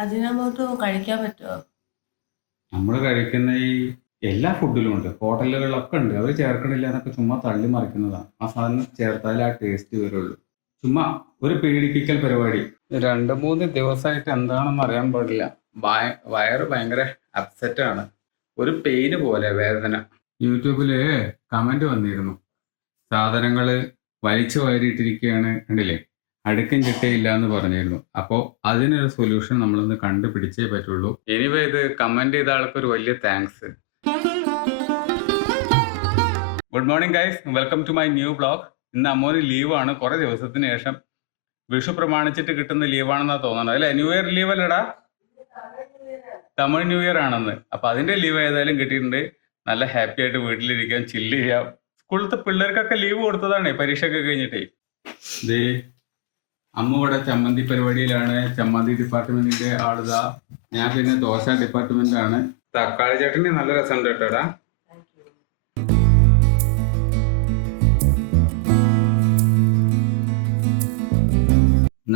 Ajinomoto കഴിക്കാൻ പറ്റുമോ? നമ്മൾ കഴിക്കുന്ന ഈ എല്ലാ ഫുഡിലും ഉണ്ട്. ഹോട്ടലുകളിലൊക്കെ ഉണ്ട്. അവർ ചേർക്കണില്ല എന്നൊക്കെ ചുമ്മാ തള്ളി മറിക്കുന്നതാണ്. ആ സാധനം ചേർത്താലേ ആ ടേസ്റ്റ് വരുള്ളൂ. ചുമ്മാ ഒരു പീഡിപ്പിക്കൽ പരിപാടി. 2-3 ദിവസമായിട്ട് എന്താണെന്ന് അറിയാൻ പാടില്ല. വയറ് ഭയങ്കര അപ്സെറ്റ് ആണ്. ഒരു പെയിന് പോലെ വേദന. യൂട്യൂബില് കമന്റ് വന്നിരുന്നു. സാധനങ്ങള് വലിച്ചു വാരിയിട്ടിരിക്കുകയാണ്, കണ്ടില്ലേ? അടുക്കും ചിട്ടയില്ല എന്ന് പറഞ്ഞിരുന്നു. അപ്പോൾ അതിനൊരു സൊല്യൂഷൻ നമ്മളൊന്ന് കണ്ടുപിടിച്ചേ പറ്റുള്ളൂ. എനിവേ ഇത് കമന്റ് ചെയ്ത ആൾക്ക് ഒരു വലിയ thanks. Good morning guys, welcome to my new vlog. ഇന്ന് അമ്മോന് ലീവാണ്. കുറെ ദിവസത്തിന് ശേഷം വിഷു പ്രമാണിച്ചിട്ട് കിട്ടുന്ന ലീവാണെന്നാ തോന്നുന്നത്. അല്ലെ, ന്യൂ ഇയർ ലീവ് അല്ലടാ? തമിഴ് ന്യൂ ഇയർ ആണെന്ന്. അപ്പൊ അതിന്റെ ലീവ് ഏതായാലും കിട്ടിയിട്ടുണ്ട്. നല്ല ഹാപ്പി ആയിട്ട് വീട്ടിലിരിക്കാം, ചില്ല് ചെയ്യാം. സ്കൂളിലത്തെ പിള്ളേർക്കൊക്കെ ലീവ് കൊടുത്തതാണ് പരീക്ഷയൊക്കെ കഴിഞ്ഞിട്ടേ. ദേ അമ്മ ഇവിടെ ചമ്മന്തി പരിപാടിയിലാണ്. ചമ്മന്തി ഡിപ്പാർട്ട്മെന്റിന്റെ ആളുതാ. ഞാൻ പിന്നെ ദോശ ഡിപ്പാർട്ട്മെന്റ് ആണ്. തക്കാളി ചട്ടണി നല്ല രസമുണ്ട് കേട്ടോടാ.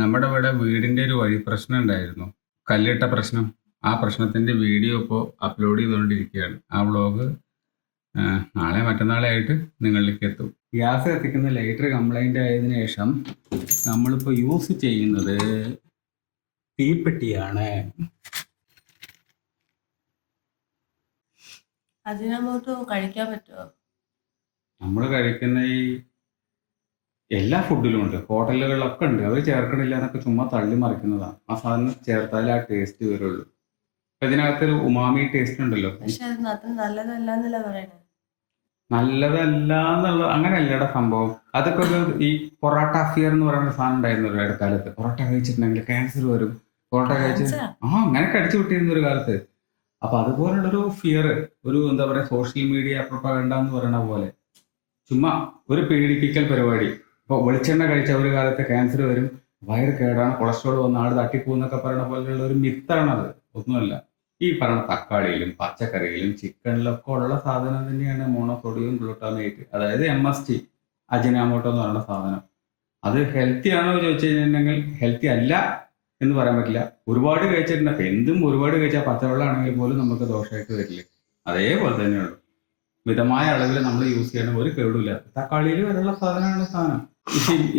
നമ്മുടെ ഇവിടെ വീടിന്റെ ഒരു വഴി പ്രശ്നം ഉണ്ടായിരുന്നു, കല്ലിട്ട പ്രശ്നം. ആ പ്രശ്നത്തിന്റെ വീഡിയോ ഇപ്പോൾ അപ്ലോഡ് ചെയ്തുകൊണ്ടിരിക്കുകയാണ്. ആ വ്ളോഗ് നാളെ മറ്റന്നാളെ ആയിട്ട് നിങ്ങളിലേക്ക് എത്തും. ഗ്യാസ് കത്തിക്കുന്ന ലൈറ്റർ കംപ്ലൈന്റ് ആയതിനു ശേഷം നമ്മളിപ്പോൾ യൂസ് ചെയ്യുന്നത് തീപ്പെട്ടിയാണ്. അജിനോമോട്ടോ കഴിക്കാൻ പറ്റുമോ? നമ്മൾ കഴിക്കുന്ന ഈ എല്ലാ ഫുഡിലും ഉണ്ട്. ഹോട്ടലുകളിലൊക്കെ ഉണ്ട്. അവർ ചേർക്കണില്ല എന്നൊക്കെ ചുമ്മാ തള്ളി മറിക്കുന്നതാണ്. ആ സാധനം ചേർത്താലേ ആ ടേസ്റ്റ് വരുള്ളൂ. അപ്പൊ ഇതിനകത്തൊരു ഉമാമി ടേസ്റ്റ് ഉണ്ടല്ലോ. പക്ഷെ അത് അത്ര നല്ലതല്ല എന്നല്ല പറയണേ. നല്ലതല്ല എന്നുള്ള അങ്ങനെയല്ലടാ സംഭവം. അതൊക്കെ ഒരു ഈ പൊറോട്ട ഫിയർ എന്ന് പറയുന്ന സാധനം ഉണ്ടായിരുന്നു ഒരു ഇടക്കാലത്ത്. പൊറോട്ട കഴിച്ചിട്ടുണ്ടെങ്കിൽ ക്യാൻസർ വരും. പൊറോട്ട കഴിച്ച് ക്യാൻസറാ? അങ്ങനെ കടിച്ചു വിട്ടിരുന്ന ഒരു കാലത്ത്. അപ്പൊ അതുപോലുള്ളൊരു ഫിയർ, ഒരു എന്താ പറയാ, സോഷ്യൽ മീഡിയ പ്രൊപ്പഗണ്ട എന്ന് പറയുന്ന പോലെ ചുമ്മാ ഒരു പീഡിപ്പിക്കൽ പരിപാടി. ഇപ്പോൾ വെളിച്ചെണ്ണ കഴിച്ച ഒരു കാലത്ത് ക്യാൻസർ വരും, വയറ് കേടാണ്, കൊളസ്ട്രോൾ വന്ന ആൾ തട്ടിപ്പോന്നൊക്കെ പറയുന്ന പോലെയുള്ള ഒരു മിത്താണത്. ഒന്നുമല്ല. ഈ പറയുന്ന തക്കാളിയിലും പച്ചക്കറിയിലും ചിക്കനിലൊക്കെ ഉള്ള സാധനം തന്നെയാണ് മോണോസോഡിയം ഗ്ലൂട്ടാമേറ്റ്, അതായത് MSG, അജിനാമോട്ടോ എന്ന് പറയുന്ന സാധനം. അത് ഹെൽത്തി ആണോ എന്ന് ചോദിച്ചു കഴിഞ്ഞിട്ടുണ്ടെങ്കിൽ ഹെൽത്തി അല്ല എന്ന് പറയാൻ പറ്റില്ല. ഒരുപാട് കഴിച്ചിട്ടുണ്ട്. എന്തും ഒരുപാട് കഴിച്ചാൽ പച്ചവെള്ളം ആണെങ്കിൽ പോലും നമുക്ക് ദോഷമായിട്ട് വരില്ലേ? അതേപോലെ തന്നെയുള്ളൂ. മിതമായ അളവിൽ നമ്മൾ യൂസ് ചെയ്യണം, ഒരു കേടുമില്ല. തക്കാളിയിൽ വരെയുള്ള സാധനമാണ് സാധനം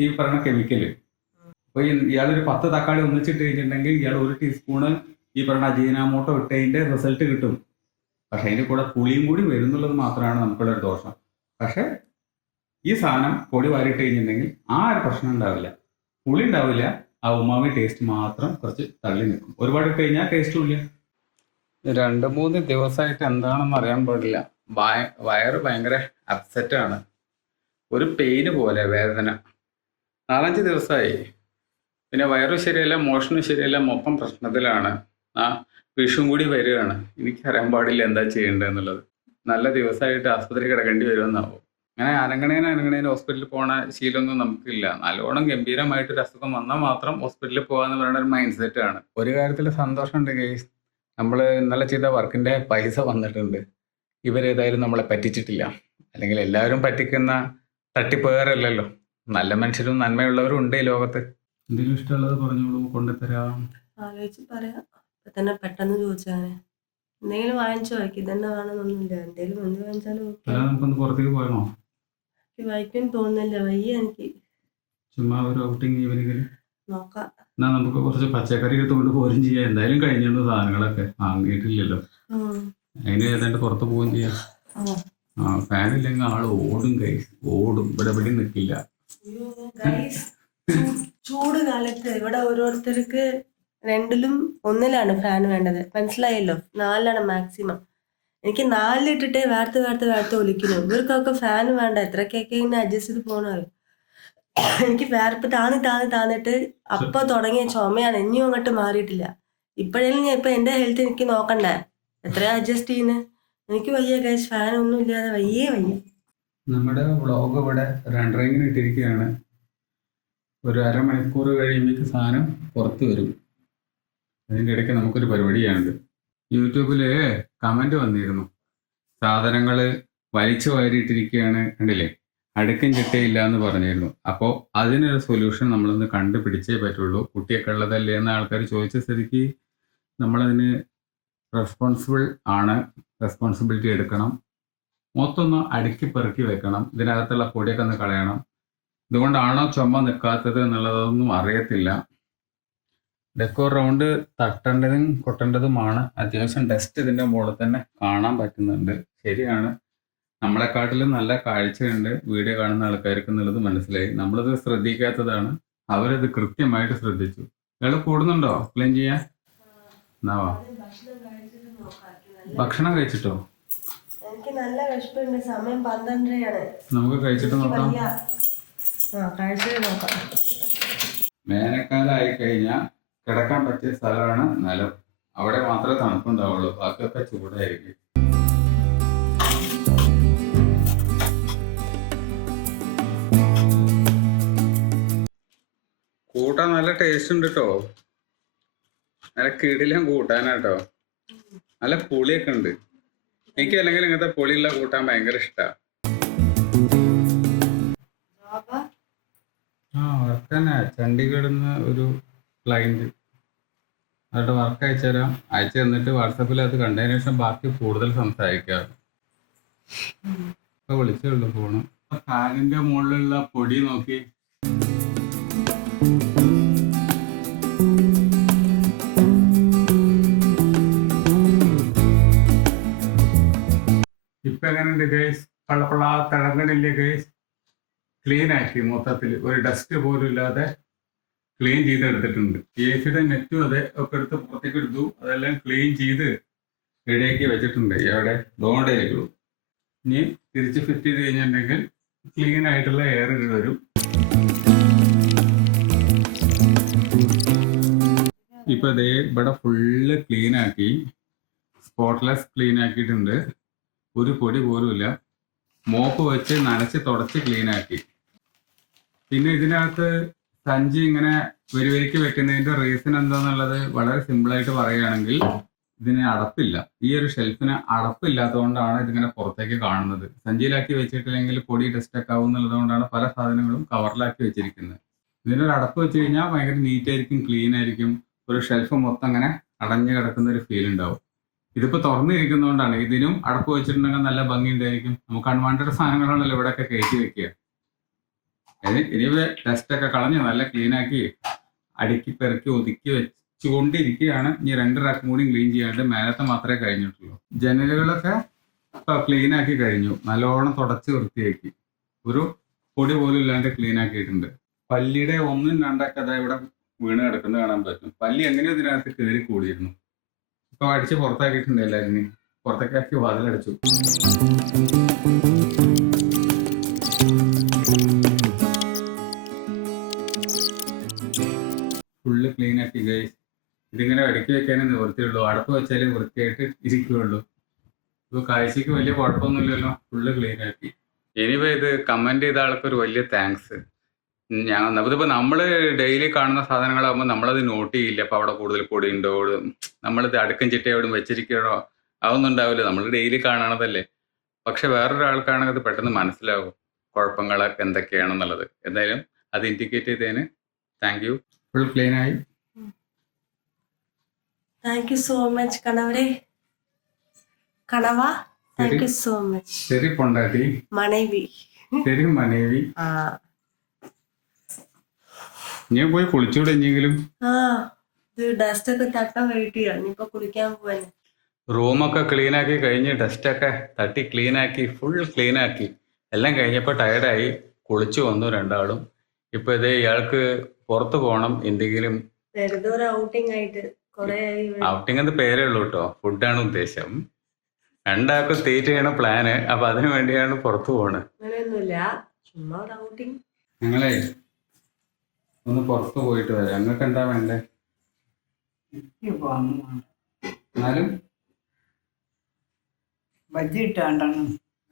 ഈ പറയുന്ന കെമിക്കല്. അപ്പൊ ഇയാളൊരു 10 തക്കാളി ഒന്നിച്ചിട്ട് കഴിഞ്ഞിട്ടുണ്ടെങ്കിൽ ഇയാൾ 1 ടീസ്പൂണ് ഈ പറയുന്ന അജീനാമോട്ടോ ഇട്ടതിന്റെ റിസൾട്ട് കിട്ടും. പക്ഷെ അതിന്റെ കൂടെ പുളിയും കൂടി വരുന്നുള്ളത് മാത്രമാണ് നമുക്കുള്ളൊരു ദോഷം. പക്ഷെ ഈ സാധനം പൊടി വാരിയിട്ട് കഴിഞ്ഞിട്ടുണ്ടെങ്കിൽ ആ ഒരു പ്രശ്നം ഉണ്ടാവില്ല. പുളി ഉണ്ടാവില്ല. ആ ഉമാമി ടേസ്റ്റ് മാത്രം കുറച്ച് തള്ളി നിൽക്കും. ഒരുപാട് ഇട്ട് കഴിഞ്ഞാൽ ടേസ്റ്റും ഇല്ല. 2-3 ദിവസമായിട്ട് എന്താണെന്ന് അറിയാൻ പാടില്ല. വയറ് ഭയങ്കര അപ്സെറ്റ് ആണ്. ഒരു പെയിന് പോലെ വേദന. 4-5 ദിവസമായി. പിന്നെ വയറും ശരിയല്ല, മോഷനും ശരിയല്ല, മൊത്തം പ്രശ്നത്തിലാണ്. ആ വിഷും കൂടി വരികയാണ്. എനിക്കറിയാൻ പാടില്ല എന്താ ചെയ്യേണ്ടതെന്നുള്ളത്. നല്ല ദിവസമായിട്ട് ആസ്പത്രി കിടക്കേണ്ടി വരുമെന്നാവും. അങ്ങനെ അനങ്ങണേന് ഹോസ്പിറ്റലിൽ പോണ ശീലമൊന്നും നമുക്കില്ല. നല്ലോണം ഗംഭീരമായിട്ടൊരു അസുഖം വന്നാൽ മാത്രം ഹോസ്പിറ്റലിൽ പോകാന്ന് പറയുന്ന ഒരു മൈൻഡ് സെറ്റ് ആണ്. ഒരു കാര്യത്തിൽ സന്തോഷമുണ്ട് ഗൈസ്, നമ്മൾ ഇന്നലെ ചെയ്ത വർക്കിന്റെ പൈസ വന്നിട്ടുണ്ട്. ഇവരേതായാലും നമ്മളെ പറ്റിച്ചിട്ടില്ല. അല്ലെങ്കിൽ എല്ലാവരും പറ്റിക്കുന്ന തട്ടിപ്പുകാരല്ലല്ലോ. നല്ല മനുഷ്യരും നന്മയുള്ളവരും ഉണ്ട് ഈ ലോകത്ത്. എന്തെങ്കിലും ഇഷ്ടമുള്ളത് പറഞ്ഞോളൂ, കൊണ്ടുതരാം. ആലോചിച്ച് പറയാം. ഇപ്പൊ തന്നെ പെട്ടെന്ന് ചോദിച്ചാണ്. എന്തെങ്കിലും വാങ്ങിച്ചു വയ്ക്കും. ഇതന്നെ വേണമെന്നൊന്നുമില്ല. എന്തെങ്കിലും എന്ത് വാങ്ങിച്ചാലും ഓക്കെ. നമുക്കൊന്ന് പുറത്തേക്ക് പോയണോ? വൈക്കും തോന്നുന്നില്ല. വയ്യ എനിക്ക്. ചുമ്മാ ഒരു ഔട്ടിങ് ഈവനിങ്ങിൽ നോക്കാം. എന്നാ നമുക്ക് കുറച്ച് പച്ചക്കറി എടുത്തുകൊണ്ട് പോരും ചെയ്യാം. എന്തായാലും കഴിഞ്ഞിരുന്ന സാധനങ്ങളൊക്കെ വാങ്ങിയിട്ടില്ലല്ലോ. അതിന് ഏതാണ്ട് പുറത്ത് പോവുകയും ചെയ്യാം. ഫാൻ ഇല്ലെങ്കിൽ ആള് ഓടും ഗൈസ്, ഓടും. ഇവിടെ നിൽക്കില്ല. ചൂട് കാലത്ത് ഇവിടെ ഓരോരുത്തർക്ക് 2-ലും 1-ലാണ് ഫാൻ വേണ്ടത്. മനസ്സിലായല്ലോ? 4-ലാണ് മാക്സിമം. എനിക്ക് 4 ഇട്ടിട്ടേ വേർത്ത് ഒലിക്കുന്നു. ഇവർക്കൊക്കെ ഫാൻ വേണ്ട. എത്രക്കൊക്കെ ഇങ്ങനെ അഡ്ജസ്റ്റ് ചെയ്ത് പോകണമല്ലോ. എനിക്ക് വേർപ്പ് താന്നിട്ട് അപ്പൊ തുടങ്ങിയ ചുമയാണ്. ഇനിയും അങ്ങോട്ട് മാറിയിട്ടില്ല. ഇപ്പോഴേലും ഇപ്പൊ എന്റെ ഹെൽത്ത് എനിക്ക് നോക്കണ്ടേ? എത്രയാ അഡ്ജസ്റ്റ് ചെയ്യുന്നത്? എനിക്ക് വയ്യ ഗൈസ്. ഫാൻ ഒന്നും ഇല്ലാതെ വയ്യ. നമ്മുടെ വ്ളോഗ് ഇവിടെ റെൻഡറിങ്ങിന് ഇട്ടിരിക്കുകയാണ്. ഒരു അരമണിക്കൂർ കഴിയുമ്പോഴേക്ക് സാധനം പുറത്ത് വരും. അതിൻ്റെ ഇടയ്ക്ക് നമുക്കൊരു പരിപാടി ചെയ്യാനുണ്ട്. യൂട്യൂബില് കമന്റ് വന്നിരുന്നു, സാധനങ്ങൾ വലിച്ചു വാരിയിട്ടിരിക്കുകയാണ്, കണ്ടില്ലേ? അടുക്കും ചിട്ടയില്ല എന്ന് പറഞ്ഞിരുന്നു. അപ്പോൾ അതിനൊരു സൊല്യൂഷൻ നമ്മളൊന്ന് കണ്ടുപിടിച്ചേ പറ്റുള്ളൂ. കുട്ടിയൊക്കെ ഉള്ളതല്ലേ എന്ന് ആൾക്കാർ ചോദിച്ച സ്ഥിതിക്ക് നമ്മളതിന് റെസ്പോൺസിബിൾ ആണ്, റെസ്പോൺസിബിലിറ്റി എടുക്കണം. മൊത്തം ഒന്ന് അടുക്കി പെറുക്കി വെക്കണം. ഇതിനകത്തുള്ള പൊടിയൊക്കെ ഒന്ന് കളയണം. ഇതുകൊണ്ടാണോ ചുമ നിൽക്കാത്തത് എന്നുള്ളതൊന്നും അറിയത്തില്ല. ഡെക്കോർ റൗണ്ട് തട്ടേണ്ടതും കൊട്ടേണ്ടതുമാണ്. അത്യാവശ്യം ഡസ്റ്റ് ഇതിൻ്റെ മുകളിൽ തന്നെ കാണാൻ പറ്റുന്നുണ്ട്. ശരിയാണ്, നമ്മളെക്കാട്ടിലും നല്ല കാഴ്ചയുണ്ട് വീഡിയോ കാണുന്ന ആൾക്കാർക്ക് എന്നുള്ളത് മനസ്സിലായി. നമ്മളിത് ശ്രദ്ധിക്കാത്തതാണ്, അവരത് കൃത്യമായിട്ട് ശ്രദ്ധിച്ചു. ഇയാൾ കൂടുന്നുണ്ടോ ക്ലീൻ ചെയ്യാൻ? എന്നാവാ ഭക്ഷണം കഴിച്ചിട്ടോ? എനിക്ക് നല്ല വിശപ്പുണ്ട്. സമയം 12:30 നമുക്ക് കഴിച്ചിട്ട് നോക്കാം. കഴിച്ചിട്ട് നോക്കാം. വേനൽക്കാലമായി കഴിഞ്ഞാൽ കിടക്കാൻ പറ്റിയ സ്ഥലമാണ് നിലം. അവിടെ മാത്രമേ തണുപ്പുണ്ടാവുള്ളൂ, ബാക്കിയൊക്കെ ചൂടായിരിക്കും. കൂട്ടാൻ നല്ല ടേസ്റ്റ് ഉണ്ട് കേട്ടോ. നല്ല കിടിലം കൂട്ടാനാട്ടോ. നല്ല പുളിയൊക്കെ ഉണ്ട്. എനിക്ക് അല്ലെങ്കിൽ ഇങ്ങനത്തെ പുളിയുള്ള കൂട്ടാൻ ഭയങ്കര ഇഷ്ടമാണ്. വർക്ക് തന്നെ ചണ്ഡീഗഡിൽ നിന്ന് ഒരു ക്ലയന്റ്, അവരുടെ വർക്ക് അയച്ചുതരാം. അയച്ചു തന്നിട്ട് വാട്സാപ്പിൽ അത് കണ്ടതിന് ശേഷം ബാക്കി കൂടുതൽ സംസാരിക്കാം. ഇപ്പൊ വിളിച്ചേ ഉള്ളൂ ഫോണ്. ഫാനിന്റെ മുകളിലുള്ള പൊടി നോക്കി. ഇപ്പൊ എങ്ങനെയുണ്ട് ഗൈസ്? പള്ളപ്പള്ള തിളങ്ങണില്ലേ ഗൈസ്? ക്ലീൻ ആക്കി മൊത്തത്തിൽ, ഒരു ഡസ്റ്റ് പോലും ഇല്ലാതെ ക്ലീൻ ചെയ്തെടുത്തിട്ടുണ്ട്. AC-യുടെ നെറ്റും അതെ ഒക്കെ എടുത്ത് പുറത്തേക്ക് എടുത്തു. അതെല്ലാം ക്ലീൻ ചെയ്ത് റെഡിയാക്കി വെച്ചിട്ടുണ്ട്. എവിടെ ദോണ്ടേക്കുള്ളൂ. ഇനി തിരിച്ച് ഫിറ്റ് ചെയ്ത് കഴിഞ്ഞിട്ടുണ്ടെങ്കിൽ ക്ലീൻ ആയിട്ടുള്ള എയർ വരും. ഇപ്പൊ ദേ ഇവിടെ ഫുള്ള് ക്ലീൻ ആക്കി, സ്പോട്ട്ലെസ് ക്ലീൻ ആക്കിയിട്ടുണ്ട്. ഒരു പൊടി പോലും ഇല്ല. മോപ്പ് വെച്ച് നനച്ച് തുടച്ച് ക്ലീൻ ആക്കി. പിന്നെ ഇതിനകത്ത് സഞ്ചി ഇങ്ങനെ വരിവരിക്ക് വെക്കുന്നതിന്റെ റീസൺ എന്താന്നുള്ളത് വളരെ സിമ്പിളായിട്ട് പറയുകയാണെങ്കിൽ, ഇതിന് അടപ്പില്ല. ഈ ഒരു ഷെൽഫിന് അടപ്പില്ലാത്തതുകൊണ്ടാണ് ഇതിങ്ങനെ പുറത്തേക്ക് കാണുന്നത്. സഞ്ചിയിലാക്കി വെച്ചിട്ടില്ലെങ്കിൽ പൊടി ഡസ്റ്റ് ഒക്കെ ആവും എന്നുള്ളത് കൊണ്ടാണ് പല സാധനങ്ങളും കവറിലാക്കി വെച്ചിരിക്കുന്നത്. ഇതിനൊരു അടപ്പ് വെച്ച് കഴിഞ്ഞാൽ ഭയങ്കര നീറ്റ് ആയിരിക്കും, ക്ലീൻ ആയിരിക്കും. ഒരു ഷെൽഫ് മൊത്തം അങ്ങനെ അടഞ്ഞു കിടക്കുന്ന ഒരു ഫീൽ ഉണ്ടാവും. ഇതിപ്പോൾ തുറന്നിരിക്കുന്നതുകൊണ്ടാണ്. ഇതിനും അടപ്പ് വെച്ചിട്ടുണ്ടെങ്കിൽ നല്ല ഭംഗി ഉണ്ടായിരിക്കും. നമുക്ക് അൺവാണ്ടഡ് സാധനങ്ങളാണല്ലോ ഇവിടെയൊക്കെ കയറ്റി വെക്കുക. ഇനിവേ ടെസ്റ്റൊക്കെ കളഞ്ഞ് നല്ല ക്ലീനാക്കി അടുക്കി പെറുക്കി ഒതുക്കി വെച്ചുകൊണ്ടിരിക്കുകയാണ്. ഇനി 2 റാക്കും കൂടി ക്ലീൻ ചെയ്യാണ്ട് മേലത്തെ മാത്രമേ കഴിഞ്ഞിട്ടുള്ളൂ. ജനലുകളൊക്കെ ക്ലീൻ ആക്കി കഴിഞ്ഞു. നല്ലോണം തുടച്ച് വൃത്തിയാക്കി, ഒരു പൊടി പോലും ഇല്ലാണ്ട് ക്ലീൻ ആക്കിയിട്ടുണ്ട്. പല്ലിയുടെ 1ഉം 2ഒക്കെ അതായത് ഇവിടെ വീണ് കിടക്കുന്നത് കാണാൻ പറ്റും. പല്ലി എങ്ങനെയോ ഇതിനകത്ത് കയറി കൂടിയിരുന്നു. ഇപ്പൊ അടിച്ച് പുറത്താക്കിയിട്ടുണ്ട്. എല്ലാവരും പുറത്തേക്കാക്കി വാതിലടച്ചു. ഫുള്ള് ക്ലീൻ ആക്കി ഗൈസ്. ഇതിങ്ങനെ അടുക്കി വെക്കാനേ നിവൃത്തിയുള്ളൂ. അടപ്പ് വെച്ചാലേ വൃത്തിയായിട്ട് ഇരിക്കുകയുള്ളൂ. ഇപ്പോൾ കാഴ്ചക്ക് വലിയ കുഴപ്പമൊന്നുമില്ലല്ലോ. ഫുള്ള് ക്ലീൻ ആക്കി. എനിവേ ഇത് കമന്റ് ചെയ്ത ആൾക്ക് ഒരു വലിയ താങ്ക്സ്. ഇതിപ്പോൾ നമ്മൾ ഡെയിലി കാണുന്ന സാധനങ്ങളാകുമ്പോൾ നമ്മളത് നോട്ട് ചെയ്യില്ല. അപ്പോൾ അവിടെ കൂടുതൽ പൊടി ഉണ്ടോ, നമ്മളിത് അടുക്കും ചിട്ടയോടും വെച്ചിരിക്കണോ, അതൊന്നും ഉണ്ടാവില്ല. നമ്മൾ ഡെയിലി കാണണതല്ലേ. പക്ഷെ വേറൊരാൾക്കാണെങ്കിൽ അത് പെട്ടെന്ന് മനസ്സിലാവും കുഴപ്പങ്ങളൊക്കെ എന്തൊക്കെയാണെന്നുള്ളത്. എന്തായാലും അത് ഇൻഡിക്കേറ്റ് ചെയ്തതിന് താങ്ക് യു. ഫുൾ ക്ലീൻ ആയി. താങ്ക് യു സോ മച്ച് കണവരെ. കണവ താങ്ക് യു സോ മച്ച്. ശരി പൊണ്ടാട്ടി, മனைவி. ശരി മനേവി. ഞാൻ പോയി കുളിച്ചൂടെ എങ്കിലും? ഡസ്റ്റ് ഒക്കെ തട്ടാൻ വേണ്ടിയാ. ഇനിയിപ്പോ കുളിക്കാൻ പോവാൻ. റൂമൊക്കെ ക്ലീൻ ആക്കി കഴിഞ്ഞ് ഡസ്റ്റൊക്കെ തട്ടി ക്ലീൻ ആക്കി ഫുൾ ക്ലീൻ ആക്കി എല്ലാം കഴിഞ്ഞപ്പോൾ ടയർഡായി കുളിച്ചു വന്നു രണ്ടാളും. ഇപ്പൊ ഇത് ഇയാൾക്ക് പുറത്ത് പോകണം എന്തെങ്കിലും. വെറുതെ ഒരു ഔട്ടിംഗ് ആയിട്ട്. ഔട്ടിംഗ് എന്ന് പേരേ ഉള്ളൂ കേട്ടോ, ഫുഡാണ് ഉദ്ദേശം. രണ്ടാൾക്കും സ്റ്റേറ്റ് ചെയ്യണ പ്ലാന്. അപ്പൊ അതിനു വേണ്ടിയാണ് പുറത്തു പോണത്. അങ്ങനെയൊന്നുമില്ല, ചുമ്മാ ഒരു ഔട്ടിംഗ്. ഞങ്ങളെ ഒന്ന് പുറത്ത് പോയിട്ട് വരാം. നിങ്ങൾക്ക് എന്താ വേണ്ടേ? എന്നാലും ബജ്ജി ഇട്ടാണ്ടാണ്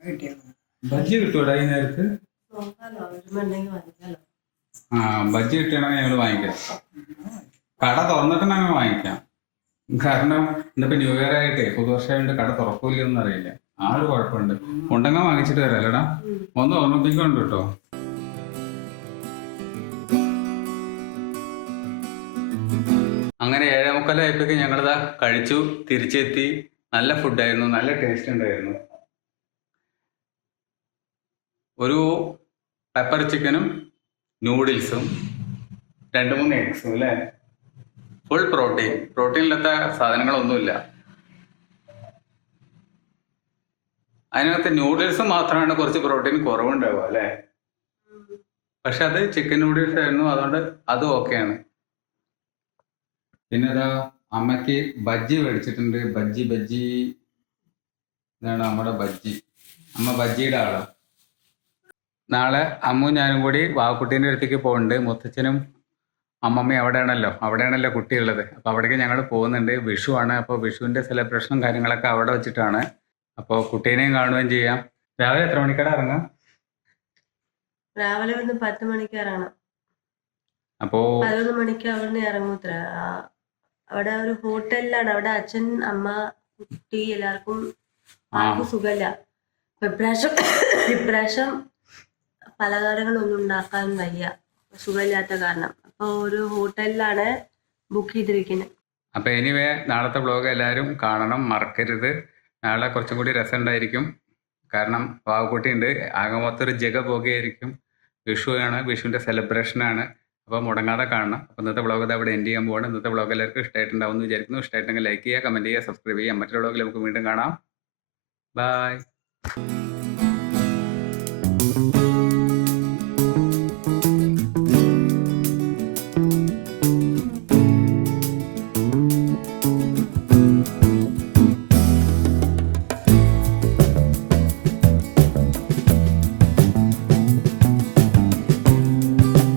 കിട്ടിയത്. ബജ്ജി കിട്ടൂടാ ഈ നേരത്ത്? ബജ്ജി കിട്ടണമെങ്കിൽ ഞങ്ങൾ വാങ്ങിക്കാം. കട തുറന്നിട്ടുണ്ടെങ്കിൽ വാങ്ങിക്കാം. കാരണം ഇന്നിപ്പോ ന്യൂ ഇയർ ആയിട്ടേ പുതുവർഷമായിട്ട് കട തുറക്കൂലെന്ന് അറിയില്ല. ആ ഒരു കുഴപ്പമുണ്ട്. ഉണ്ടെങ്കിൽ വാങ്ങിച്ചിട്ട് തരാം അല്ലേടാ. ഒന്ന് ഓർമ്മിപ്പിക്കുന്നുണ്ട് കേട്ടോ. അങ്ങനെ മുക്കാലായപ്പോഴേക്കും ഞങ്ങളിതാ കഴിച്ചു, തിരിച്ചെത്തി. നല്ല ഫുഡായിരുന്നു, നല്ല ടേസ്റ്റ് ഉണ്ടായിരുന്നു. ഒരു പെപ്പർ ചിക്കനും നൂഡിൽസും 2-3 എഗ്സും അല്ലേ. ഫുൾ പ്രോട്ടീനില്ലാത്ത സാധനങ്ങളൊന്നുമില്ല. അതിനകത്ത് നൂഡിൽസ് മാത്രമാണ് കുറച്ച് പ്രോട്ടീൻ കുറവുണ്ടാവുക അല്ലേ. പക്ഷെ അത് ചിക്കൻ നൂഡിൽസ് ആയിരുന്നു, അതുകൊണ്ട് അതും ഓക്കെയാണ്. പിന്നെ അതാ അമ്മയ്ക്ക് ബജ്ജി മേടിച്ചിട്ടുണ്ട്. ബജ്ജി ഇതാണ് നമ്മുടെ ബജ്ജി. അമ്മ ബജ്ജിയുടെ ആളാ. നാളെ അമ്മും ഞാനും കൂടി വാവക്കുട്ടീൻ്റെ അടുത്തേക്ക് പോകുന്നുണ്ട്. മുത്തച്ഛനും അമ്മമ്മയും അവിടെയാണല്ലോ കുട്ടിയുള്ളത്. അപ്പോൾ അവിടേക്ക് ഞങ്ങൾ പോകുന്നുണ്ട്. വിഷു ആണ്, അപ്പോൾ വിഷുവിൻ്റെ സെലിബ്രേഷനും കാര്യങ്ങളൊക്കെ അവിടെ വെച്ചിട്ടാണ്. അപ്പോൾ കുട്ടീനെയും കാണുകയും ചെയ്യാം. രാവിലെ എത്ര മണിക്കാണ് ഇറങ്ങാം? രാവിലെ ഇവിടുന്ന് 10 മണിക്ക് ഇറങ്ങണം. അപ്പോൾ 11 മണിക്ക് അവിടുന്ന് ഇറങ്ങൂത്ര. അവിടെ ഒരു ഹോട്ടലിലാണ്. അവിടെ അച്ഛൻ, അമ്മ, കുട്ടി എല്ലാവർക്കും ആർക്കും സുഖമില്ല. ഇപ്രാവശ്യം പലഹാരങ്ങളൊന്നും ഉണ്ടാക്കാൻ വയ്യ, സുഖമില്ലാത്ത കാരണം. അപ്പോൾ ഒരു ഹോട്ടലിലാണ് ബുക്ക് ചെയ്തിരിക്കുന്നത്. അപ്പോൾ എനിവേ നാളത്തെ വ്ളോഗ് എല്ലാവരും കാണണം, മറക്കരുത്. നാളെ കുറച്ചും കൂടി രസമുണ്ടായിരിക്കും. കാരണം വാവക്കുട്ടി ഉണ്ട്. ആകെ മൊത്തം ഒരു ജഗപോകയായിരിക്കും. വിഷുവാണ്, വിഷുവിൻ്റെ സെലിബ്രേഷനാണ്. അപ്പോൾ മുടങ്ങാതെ കാണണം. അപ്പോൾ ഇന്നത്തെ വ്ളോഗ് ഇത് അവിടെ എൻഡ് ചെയ്യാൻ പോവാണ്. ഇന്നത്തെ വ്ളോഗ് എല്ലാവർക്കും ഇഷ്ടമായിട്ടുണ്ടാവും എന്ന് വിചാരിക്കുന്നു. ഇഷ്ടമായിട്ടുണ്ടെങ്കിൽ ലൈക്ക് ചെയ്യുക, കമൻറ്റ് ചെയ്യുക, സബ്സ്ക്രൈബ് ചെയ്യുക. മറ്റൊരു വ്ളോഗിൽ നമുക്ക് വീണ്ടും കാണാം. ബൈ.